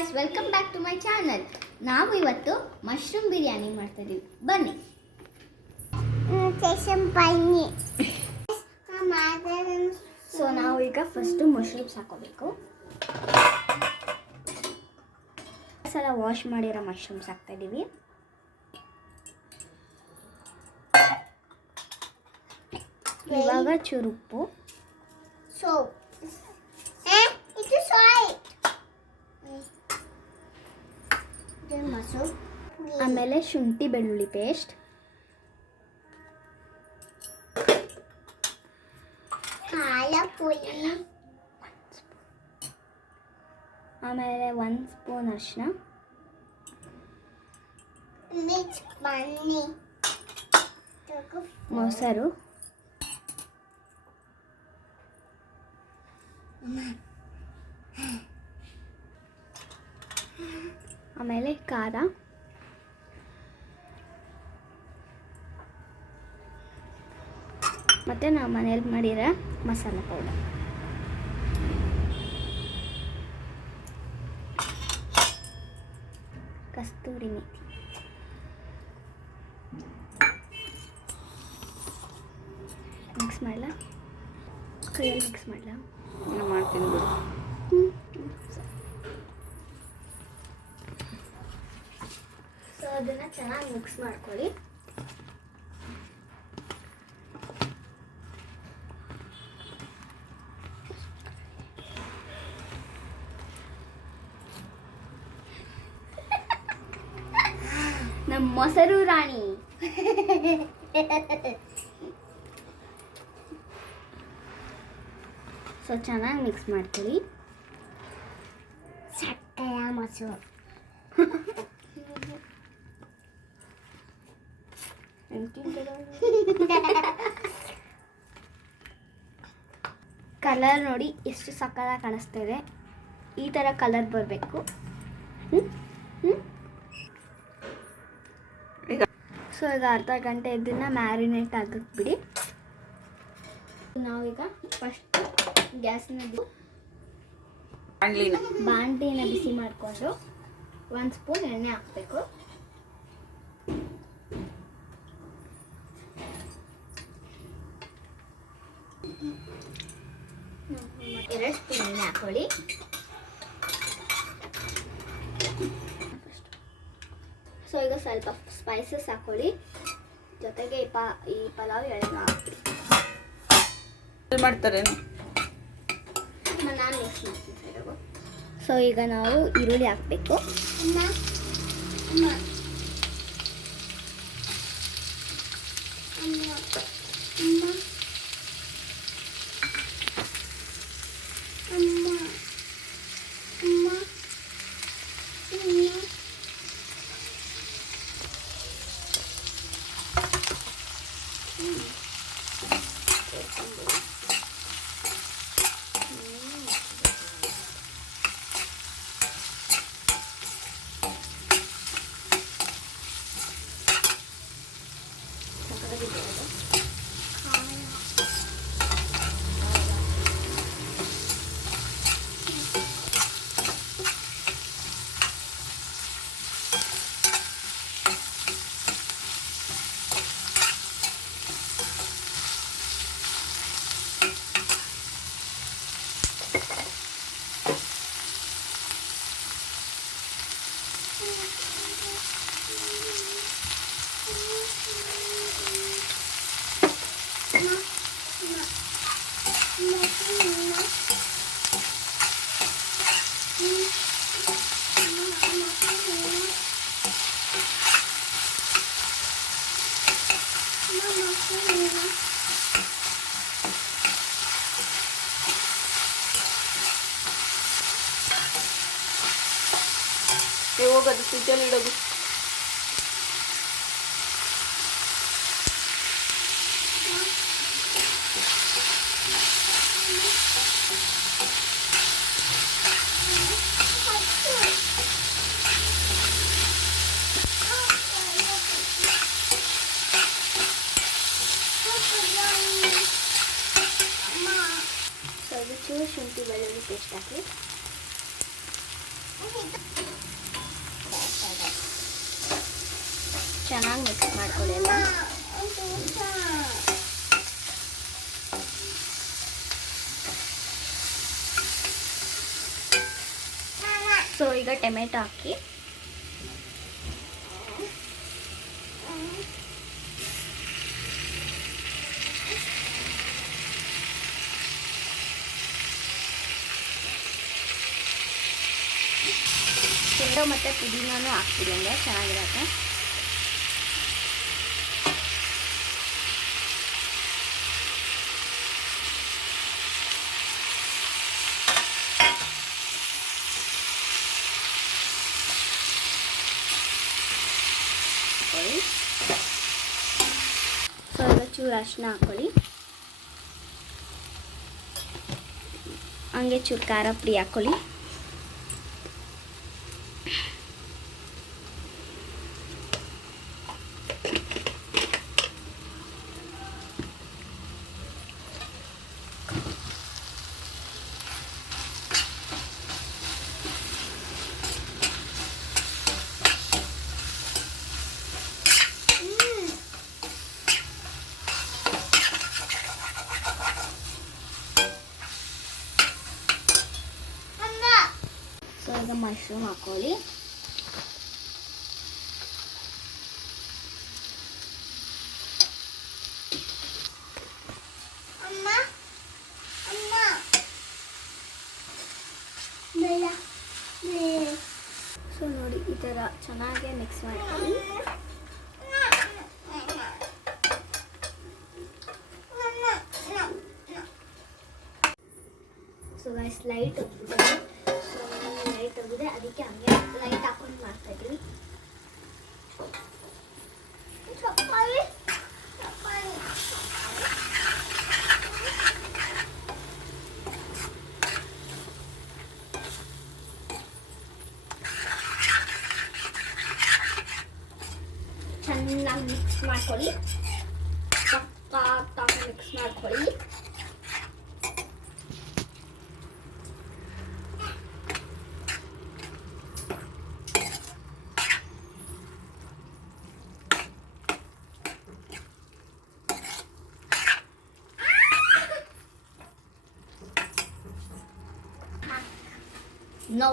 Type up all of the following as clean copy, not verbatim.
Guys, welcome back to my channel. ನಾವು ಇವತ್ತು mushroom biryani ಮಾಡ್ತಾ ಇದೀವಿ. ಬನ್ನಿ. ಸೊ ನಾವು ಈಗ ಫಸ್ಟ್ ಮಶ್ರೂಮ್ಸ್ ಹಾಕೋಬೇಕು. ಸಲ ವಾಶ್ ಮಾಡಿರೋ ಮಶ್ರೂಮ್ಸ್ ಹಾಕ್ತಾ ಇದೀವಿ. ಇವಾಗ ಚೂರು ಉಪ್ಪು, ಆಮೇಲೆ ಶುಂಠಿ ಬೆಳ್ಳುಳ್ಳಿ ಪೇಸ್ಟ್, ಆಮೇಲೆ 1 ಸ್ಪೂನ್ ಅರಿಶಿನ, ಮೊಸರು, ಆಮೇಲೆ ಖಾರ, ಮತ್ತು ನಾವು ಮನೇಲಿ ಮಾಡಿರೋ ಮಸಾಲ ಪೌಡರ್. ಕಸ್ತೂರಿ ಮೇಥಿ. ಮಿಕ್ಸ್ ಮಾಡಲ, ಕೈಯಲ್ಲಿ ಮಿಕ್ಸ್ ಮಾಡಲ. ನಾನು ಮಾಡ್ತೀನಿ ಬಿಡು. ಸೊ ಅದನ್ನು ಚೆನ್ನಾಗಿ ಮಿಕ್ಸ್ ಮಾಡ್ಕೊಳ್ಳಿ. ನಮ್ಮ ಮೊಸರು ರಾಣಿ. ಸೊ ಚೆನ್ನಾಗಿ ಮಿಕ್ಸ್ ಮಾಡ್ಕೊಳ್ಳಿ. ಸಕ್ಕರೆ ಮೊಸರು. ಕಲರ್ ನೋಡಿ ಎಷ್ಟು ಸಕ್ಕತ್ತಾಗಿ ಕಾಣಿಸ್ತಾ ಇದೆ. ಈ ಥರ ಕಲರ್ ಬರಬೇಕು. ಸೊ ಈಗ ಅರ್ಧ ಗಂಟೆ ಇದನ್ನು ಮ್ಯಾರಿನೇಟ್ ಆಗಕ್ಕೆ ಬಿಡಿ. ನಾವೀಗ ಫಸ್ಟ್ ಗ್ಯಾಸ್ನ ಬಾಂಡ್ಲಿನ ಬಿಸಿ ಮಾಡಿಕೊಂಡು 1 ಸ್ಪೂನ್ ಎಣ್ಣೆ ಹಾಕಬೇಕು. ಎರಡು ಸ್ಪೂನ್ ಎಣ್ಣೆ ಹಾಕೊಳ್ಳಿ. ಸೊ ಈಗ ಸ್ವಲ್ಪ ಸ್ಪೈಸಸ್ ಹಾಕೊಳ್ಳಿ. ಜೊತೆಗೆ ಈ ಪಲಾವ್ ಎಳೆನ ಹಾಕ್ಬಿಡಿ. ಮಾಡ್ತಾರೆ ನಾನು ಮಿಕ್ಸ್ ಮಾಡ್ತೀನಿ ಸೈಡಾಗು. ಸೊ ಈಗ ನಾವು ಈರುಳ್ಳಿ ಹಾಕಬೇಕು. ಹೋಗೋದು ಫ್ರಿಜ್ಜಲ್ಲಿ ಇಡೋದು. ಚೂರು ಶುಂಠಿ ಬೆಳ್ಳುಳ್ಳಿ ಪೇಸ್ಟ್ ಹಾಕಿ. ಚೆನ್ನಾಗಿ ಮಿಕ್ಸ್ ಮಾಡ್ಕೊಳ್ಳಿ ಎಲ್ಲ. ಸೊ ಈಗ ಟೊಮೆಟೊ ಹಾಕಿ ಟೊಮೆಟೊ ಮತ್ತು ಪುದೀನೂ ಹಾಕ್ತೀವಿ ಅಂದರೆ ಚೆನ್ನಾಗಿರುತ್ತೆ. ಸೊ ಈಗ ಚೂರು ಅರಿಶಿನ ಹಾಕೊಳ್ಳಿ, ಹಂಗೆ ಚೂರು ಖಾರ ಪುಡಿ ಹಾಕೊಳ್ಳಿ, ಸೊ ಈಗ ಮಶ್ರೂಮ್ ಹಾಕೊಳ್ಳಿ, ಸೊ ನೋಡಿ ಈ ಥರ ಚೆನ್ನಾಗಿ ಮಿಕ್ಸ್ ಮಾಡ್ಕೊಳ್ಳಿ. ಸೊ ಗೈಸ್ ಲೈಟ್ ಹೋಗಿದೆ, ಅದಕ್ಕೆ ಹಂಗೆ ಲೈಟ್ ಹಾಕೊಂಡು ಮಾಡ್ತಾ ಇದ್ದೀವಿ. ಚೆನ್ನಾಗಿ ಮಿಕ್ಸ್ ಮಾಡ್ಕೊಳ್ಳಿ, ಮಿಕ್ಸ್ ಮಾಡ್ಕೊಳ್ಳಿ. ನೋ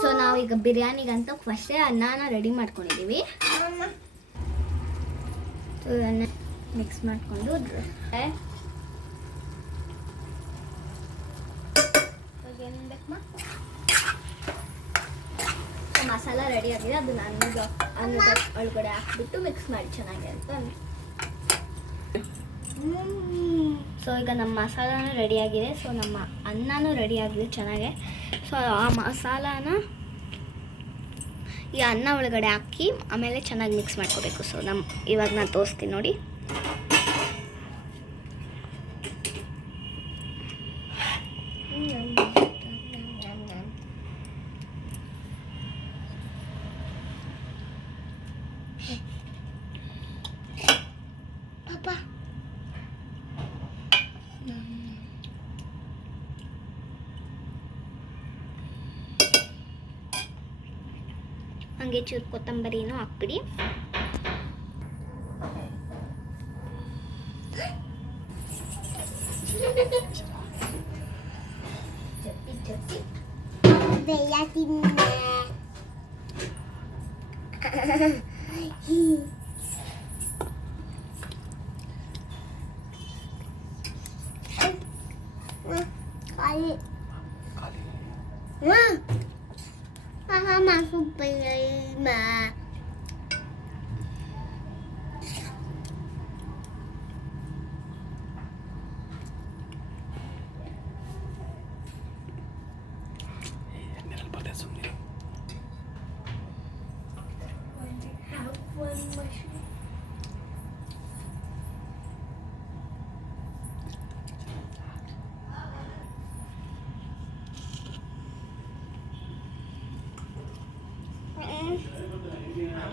ಸೊ ನಾವೀಗ ಬಿರಿಯಾನಿಗಂತ ಫಸ್ಟೇ ಅನ್ನನ ರೆಡಿ ಮಾಡ್ಕೊಂಡಿದ್ದೀವಿ. ಸೊ ಇದನ್ನು ಮಿಕ್ಸ್ ಮಾಡಿಕೊಂಡು ಏನೇನು ಬೇಕಮ್ಮ ಮಸಾಲ ರೆಡಿ ಆಗಿದೆ, ಅದನ್ನ ಅನ್ನದ ಒಳಗಡೆ ಹಾಕ್ಬಿಟ್ಟು ಮಿಕ್ಸ್ ಮಾಡಿ ಚೆನ್ನಾಗಿ ಅಂತ. ಸೊ ಈಗ ನಮ್ಮ ಮಸಾಲಾನು ರೆಡಿಯಾಗಿದೆ, ಸೊ ನಮ್ಮ ಅನ್ನನೂ ರೆಡಿಯಾಗಿದೆ ಚೆನ್ನಾಗೆ. ಸೊ ಆ ಮಸಾಲಾನ ಈ ಅನ್ನ ಒಳಗಡೆ ಹಾಕಿ ಆಮೇಲೆ ಚೆನ್ನಾಗಿ ಮಿಕ್ಸ್ ಮಾಡ್ಕೋಬೇಕು. ಸೊ ಇವಾಗ ನಾನು ತೋರಿಸ್ತೀನಿ ನೋಡಿ. ಹಂಗೆ ಚೂರು ಕೊತ್ತಂಬರಿನೂ ಹಾಕ್ಬಿಡಿ. Masuk pelima.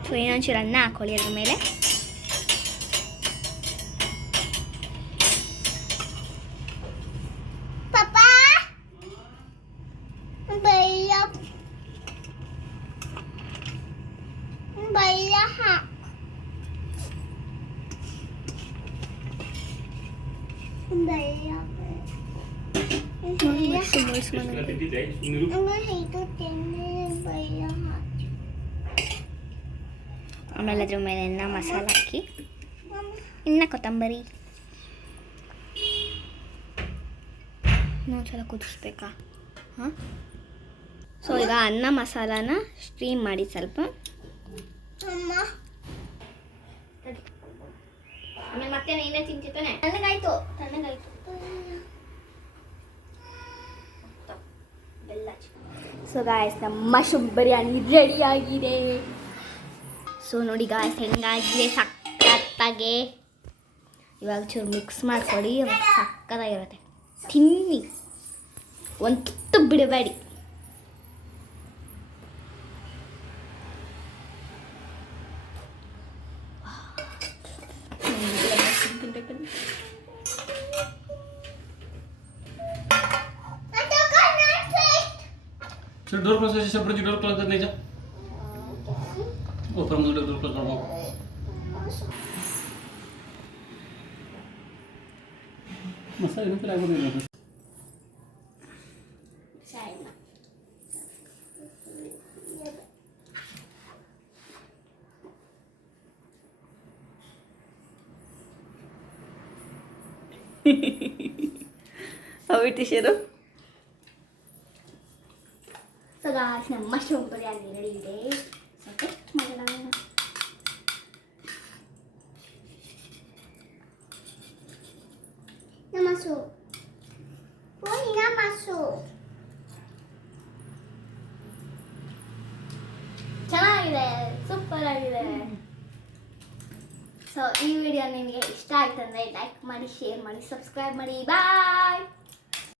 ಸೊ ಇನ್ನೊಂಚೂರು ಅನ್ನ ಹಾಕೊಳ್ಳಿ ಅದ್ರ ಮೇಲೆ. ಪಾಪ ಆಮೇಲೆ ಅದ್ರ ಮೇಲೆ ಮಸಾಲ ಹಾಕಿ ಇನ್ನು ಕೊತ್ತಂಬರಿ ಇನ್ನೊಂದ್ಸಲ ಕುದಿಸ್ಬೇಕಾ? ಹಾಂ. ಸೊ ಈಗ ಅನ್ನ ಮಸಾಲಾನ ಸ್ಟ್ರೀಮ್ ಮಾಡಿ ಸ್ವಲ್ಪ. ಆಮೇಲೆ ಮತ್ತೆ ನೀನೇ ತಿಂತಿದ್ದಾನೆ. ತಣ್ಣಗಾಯ್ತು ಬೆಲ್ಲ. ಸೊ ಗಾಯ್ಸ್ ನಮ್ಮ ಮಶ್ರೂಮ್ ಬಿರಿಯಾನಿ ರೆಡಿ ಆಗಿದೆ. ಸೊ ನೋಡಿ ಗಾಯ್ಸ್ ಹೆಂಗಾಗಿದೆ ಸಕ್ಕತ್ತಾಗೆ. ಇವಾಗ ಚೂರು ಮಿಕ್ಸ್ ಮಾಡಿಕೊಡಿ, ಅವಾಗ ಸಕ್ಕತ್ತಾಗಿರುತ್ತೆ. ತಿನ್ನಿ, ಒಂದು ಬಿಡಬೇಡಿ. डोर क्लोज से बड़ी डोर क्लोज कर नहीं जा ऊपर में डोर क्लोज करना मसाला नहीं तो लागू नहीं ಅವಿ ಟಿಶರು ಸೊ ಗಾಯ್ಸ್ ನಮ್ಮ ಮಶ್ರೂಮ್ ಬಿರಿಯಾನಿ ರೆಡಿ ಇದೆ. ಸೊ ಟೇಸ್ಟ್ ಮಾಡೋಣ. ಚೆನ್ನಾಗಿದೆ, ಸೂಪರ್ ಆಗಿದೆ. ಸೊ ಈ ವಿಡಿಯೋ ನಿಮಗೆ ಇಷ್ಟ ಆಯ್ತು ಅಂದರೆ ಲೈಕ್ ಮಾಡಿ, ಶೇರ್ ಮಾಡಿ, ಸಬ್ಸ್ಕ್ರೈಬ್ ಮಾಡಿ. ಬಾಯ್.